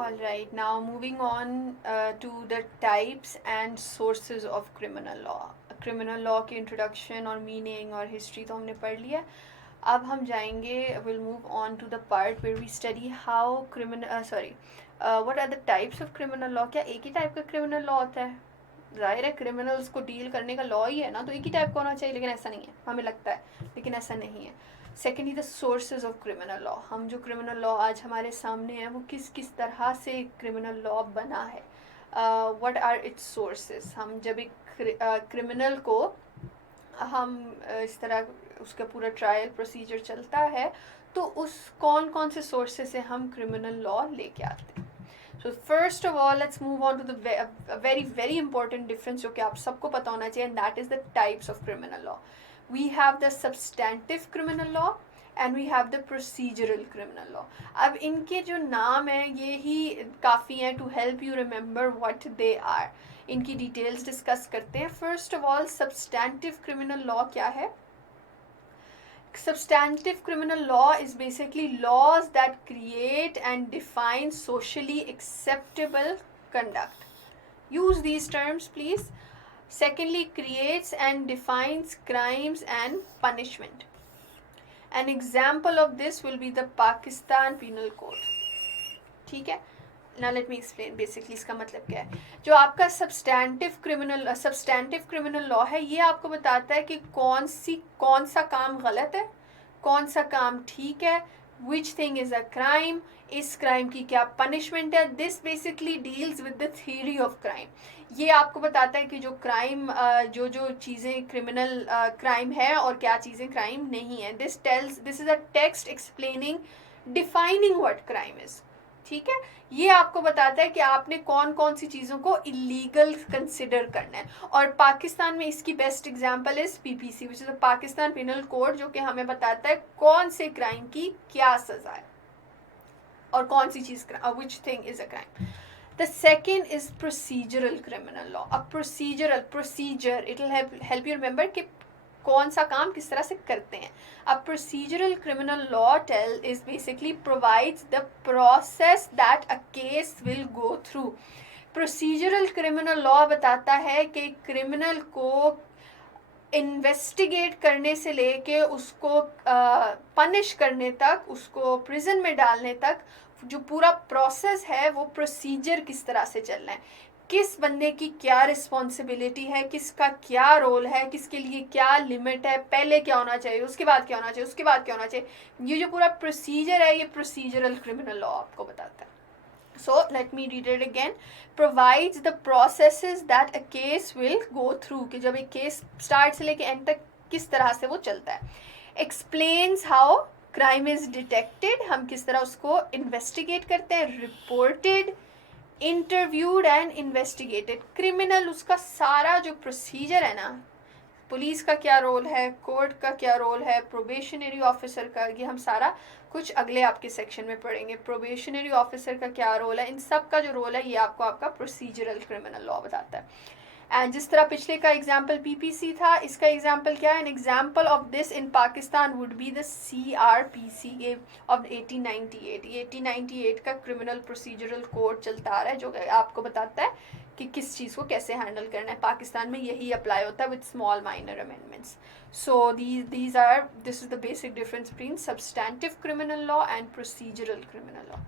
All right, now moving on to the types and sources of criminal law. Criminal law की introduction और meaning और history तो हमने पढ़ लिया. अब हम जाएंगे, will move on to the part where we study how criminal what are the types of criminal law. क्या एक ही टाइप का क्रिमिनल लॉ होता है? ज़ाहिर है क्रिमिनल्स को डील करने का लॉ ही है ना, तो एक ही टाइप का होना चाहिए, लेकिन ऐसा नहीं है, हमें लगता है, लेकिन ऐसा नहीं है. Secondly the sources of criminal law. हम जो क्रिमिनल लॉ आज हमारे सामने है वो किस किस तरह से क्रिमिनल लॉ बना है. What are its sources. हम जब एक क्रिमिनल को हम इस तरह उसका पूरा ट्रायल प्रोसीजर चलता है तो उस कौन कौन से सोर्सेज से हम क्रिमिनल लॉ लेके आते हैं. So first of all let's move on to the very very important difference जो कि आप सबको पता होना चाहिए, and that is the types of criminal law. We have the substantive criminal law and we have the procedural criminal law. अब इनके जो नाम हैं ये ही काफ़ी हैं to help you remember what they are. इनकी डिटेल्स डिस्कस करते हैं. First of all substantive criminal law क्या है? Substantive criminal law is basically laws that create and define socially acceptable conduct. Use these terms please. Secondly, creates and defines crimes and punishment. An example of this will be the Pakistan Penal Code. ठीक है. Now let me explain basically इसका मतलब क्या है. जो आपका substantive criminal law है, ये आपको बताता है कि कौन सा काम गलत है, कौन सा काम ठीक है, which thing is a crime, इस क्राइम की क्या पनिशमेंट है. This basically deals with the theory of crime. ये आपको बताता है कि जो क्राइम जो चीज़ें क्रिमिनल क्राइम है और क्या चीज़ें क्राइम नहीं है. This is a text explaining defining what crime is. ठीक है. ये आपको बताता है कि आपने कौन कौन सी चीज़ों को इलीगल कंसिडर करना है. और पाकिस्तान में इसकी best example is PPC which is the Pakistan penal code, जो कि हमें बताता है कौन से क्राइम की क्या सजा है और कौन सी चीज़ which thing is a crime. The second is procedural criminal law. A procedure, it will help you remember कि कौन सा काम किस तरह से करते हैं. A procedural criminal law is basically provides the process that a case will go through. Procedural criminal law बताता है कि क्रिमिनल को इन्वेस्टिगेट करने से लेके उसको पनिश करने तक, उसको प्रिजन में डालने तक जो पूरा प्रोसेस है वो प्रोसीजर किस तरह से चलना है, किस बंदे की क्या रिस्पॉन्सिबिलिटी है, किसका क्या रोल है, किसके लिए क्या लिमिट है, पहले क्या होना चाहिए, उसके बाद क्या होना चाहिए, उसके बाद क्या होना चाहिए. ये जो पूरा प्रोसीजर है ये प्रोसीजरल क्रिमिनल लॉ आपको बताता है. So let me read it again. Provides the processes that a case will go through. कि जब एक केस स्टार्ट से लेके एंड तक किस तरह से वो चलता है. Explains how crime is detected. हम किस तरह उसको इन्वेस्टिगेट करते हैं. Reported, interviewed and investigated. Criminal उसका सारा जो प्रोसीजर है ना, पुलिस का क्या रोल है, कोर्ट का क्या रोल है, प्रोबेशनरी ऑफिसर का, ये हम सारा कुछ अगले आपके सेक्शन में पढ़ेंगे. प्रोबेशनरी ऑफिसर का क्या रोल है, इन सब का जो रोल है ये आपको आपका प्रोसीजरल क्रिमिनल लॉ बताता है. एंड जिस तरह पिछले का एग्जाम्पल पीपीसी था, इसका एग्जाम्पल क्या है. An example of this in Pakistan would be the CRPC of 1898. ये 1898 का क्रिमिनल प्रोसीजरल कोड चलता आ रहा है जो आपको बताता है कि किस चीज़ को कैसे हैंडल करना है. पाकिस्तान में यही अप्लाई होता है with small minor amendments. So this is the basic difference between substantive criminal law and procedural criminal law.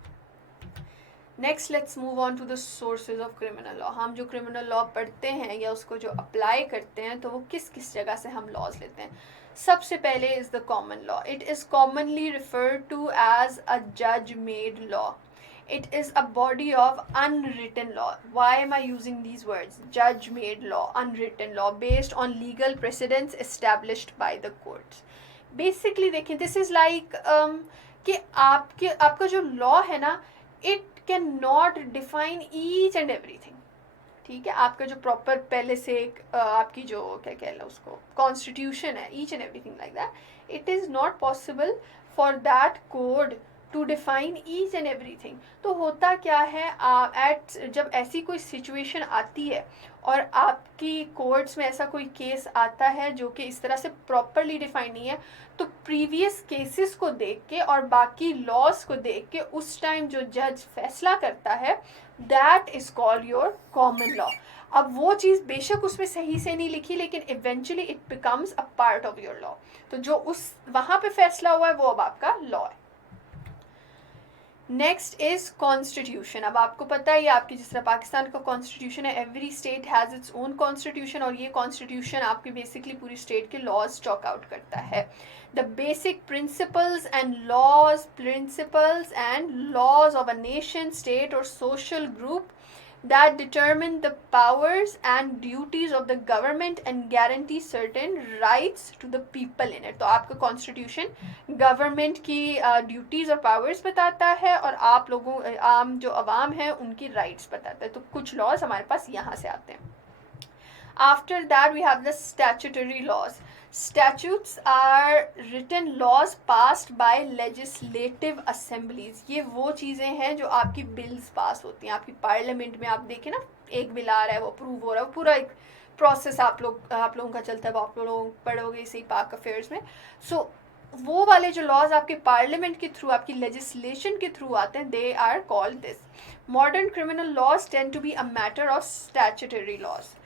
Next let's move on to the sources of criminal law. हम जो criminal law पढ़ते हैं या उसको जो apply करते हैं तो वो किस किस जगह से हम laws लेते हैं. सबसे पहले is the common law. It is commonly referred to as a judge made law. It is a body of unwritten law. Why am I using these words? Judge made law, unwritten law, based on legal precedents established by the courts. Basically देखें, this is like कि आपका जो law है ना, it cannot define each and everything. ठीक है. आपका जो प्रॉपर पहले से आपकी जो क्या कह लो उसको कॉन्स्टिट्यूशन है, each and everything like that, it is not possible for that code to define each and everything. तो होता क्या है, जब ऐसी कोई सिचुएशन आती है और आपकी कोर्ट्स में ऐसा कोई केस आता है जो कि इस तरह से प्रॉपरली डिफाइन नहीं है, तो प्रीवियस केसेस को देख के और बाकी लॉज को देख के उस टाइम जो जज फैसला करता है, that is called your common law. अब वो चीज़ बेशक उसमें सही से नहीं लिखी, लेकिन eventually it becomes a part of your law. तो जो उस वहाँ पे फैसला हुआ है वो अब आपका लॉ है। Next is constitution. अब आपको पता है, ये आपकी जिस तरह पाकिस्तान का कॉन्स्टिट्यूशन है, every state has its own constitution, और ये कॉन्स्टिट्यूशन आपकी बेसिकली पूरी स्टेट के लॉज चॉक आउट करता है। The basic principles and laws of a nation, state और social group that determine the powers and duties of the government and guarantee certain rights to the people in it। तो आपका constitution government की duties और powers बताता है, और आप लोगों आम जो अवाम है उनकी राइट्स बताता है। तो कुछ लॉज हमारे पास यहाँ से आते हैं। After that we have the statutory laws. Statutes are written laws passed by legislative assemblies। ये वो चीज़ें हैं जो आपकी बिल्स पास होती हैं आपकी पार्लियामेंट में। आप देखें ना, एक बिल आ रहा है, वो अप्रूव हो रहा है, वो पूरा एक प्रोसेस आप लोगों का चलता है, वो आप लोग पढ़ोगे इसी पाक अफेयर्स में। सो वो वाले जो लॉज आपके पार्लियामेंट के थ्रू, आपकी लेजिस्लेशन के थ्रू आते हैं, they are called this. Modern criminal laws tend to be a matter of statutory laws.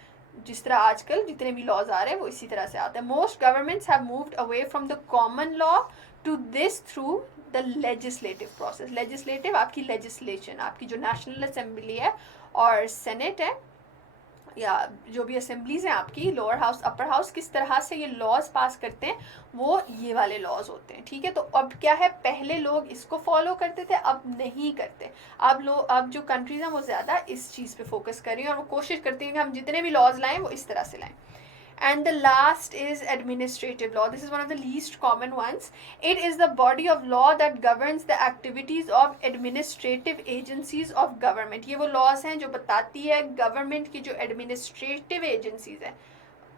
जिस तरह आजकल जितने भी लॉज आ रहे हैं वो इसी तरह से आते हैं। Most governments have moved away from the common law to this through the legislative process. Legislative आपकी लेजिस्लेशन, आपकी जो नेशनल असेंबली है और सेनेट है, या जो भी असेंबलीज हैं आपकी, लोअर हाउस अपर हाउस, किस तरह से ये लॉज पास करते हैं, वो ये वाले लॉज होते हैं। ठीक है, तो अब क्या है, पहले लोग इसको फॉलो करते थे, अब नहीं करते। अब जो कंट्रीज हैं वो ज़्यादा इस चीज़ पे फोकस कर रही हैं और वो कोशिश करती हैं कि हम जितने भी लॉज लाएं वो इस तरह से लाएं। And the last is administrative law. This is one of the least common ones. It is the body of law that governs the activities of administrative agencies of government. ये वो laws हैं जो बताती है government की जो administrative agencies हैं,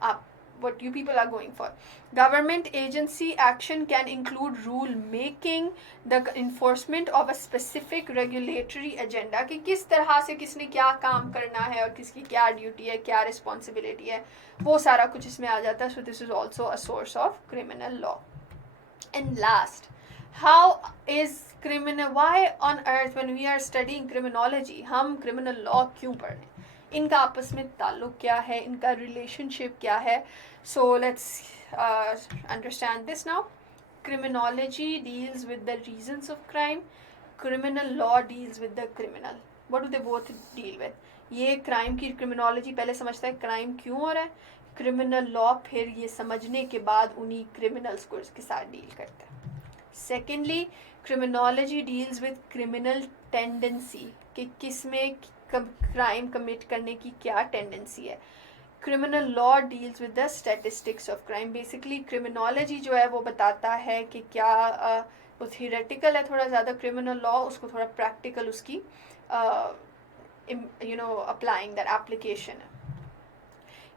आप what you people are going for. Government agency action can include rule making, the enforcement of a specific regulatory agenda, कि किस तरह से किसने क्या काम करना है और किसकी क्या ड्यूटी है, क्या रिस्पॉन्सिबिलिटी है, वो सारा कुछ इसमें आ जाता है। So this is also a source of criminal law. And last, how is criminal, why on earth when we are studying criminology हम criminal law क्यों पढ़ रहे हैं, इनका आपस में ताल्लुक क्या है, इनका रिलेशनशिप क्या है। So let's understand this now. Criminology deals with the reasons of crime, criminal law deals with the criminal. What do they both deal with? ये क्राइम की क्रिमिनोलॉजी पहले समझता है क्राइम क्यों हो रहा है, क्रिमिनल लॉ फिर ये समझने के बाद उन्हीं क्रिमिनल्स को इसके साथ डील करता है। Secondly, criminology deals with criminal tendency, कि किस में क्राइम कमिट करने की क्या टेंडेंसी है। Criminal law deals with the statistics of crime. Basically criminology जो है वो बताता है कि क्या वो थियोरेटिकल है थोड़ा ज़्यादा, क्रिमिनल लॉ उसको थोड़ा प्रैक्टिकल उसकी अप्लाइंग दैट एप्लीकेशन है।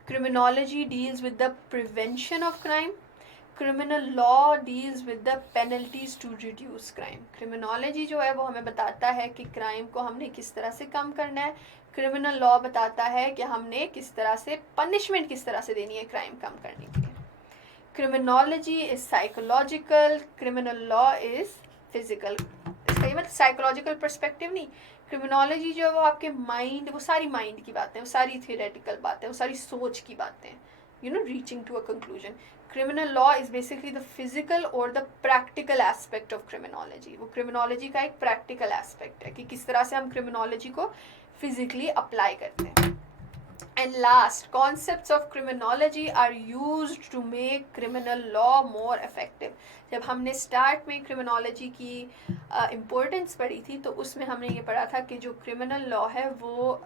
Criminology deals with the prevention of crime, criminal law deals with the penalties to reduce crime. Criminology जो है वो हमें बताता है कि क्राइम को हमने किस तरह से कम करना है, क्रिमिनल लॉ बताता है कि हमने किस तरह से पनिशमेंट किस तरह से देनी है क्राइम कम करने के लिए। Criminology is psychological, criminal law is physical. इसका ये मतलब साइकोलॉजिकल पर्सपेक्टिव नहीं, क्रिमिनोलॉजी जो है वो आपके माइंड, वो सारी माइंड की बातें, वो सारी थियोरेटिकल बातें, वो सारी सोच की बातें, reaching to a conclusion. Criminal law is basically the physical और the practical aspect of criminology. वो क्रिमिनोलॉजी का एक प्रैक्टिकल एस्पेक्ट है कि किस तरह से हम क्रिमिनोलॉजी को फिजिकली अप्लाई करते हैं। And last, concepts of criminology are used to make criminal law more effective. जब हमने स्टार्ट में क्रिमिनोलॉजी की इम्पोर्टेंस पढ़ी थी तो उसमें हमने ये पढ़ा था कि जो क्रिमिनल लॉ है वो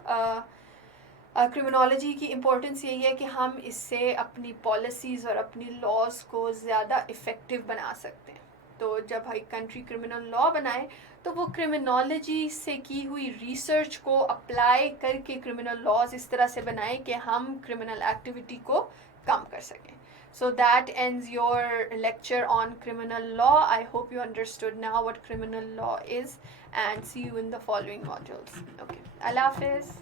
क्रिमिनोलॉजी की इम्पोर्टेंस यही है कि हम इससे अपनी पॉलिसीज़ और अपनी लॉज को ज़्यादा इफ़ेक्टिव बना सकते हैं। तो जब भाई कंट्री क्रिमिनल लॉ बनाए तो वो क्रिमिनोलॉजी से की हुई रिसर्च को अप्लाई करके क्रिमिनल लॉज इस तरह से बनाए कि हम क्रिमिनल एक्टिविटी को कम कर सकें. So that ends your lecture on criminal law. I hope you understood now what criminal law is, and see you in the following modules. Okay. Allah Hafiz.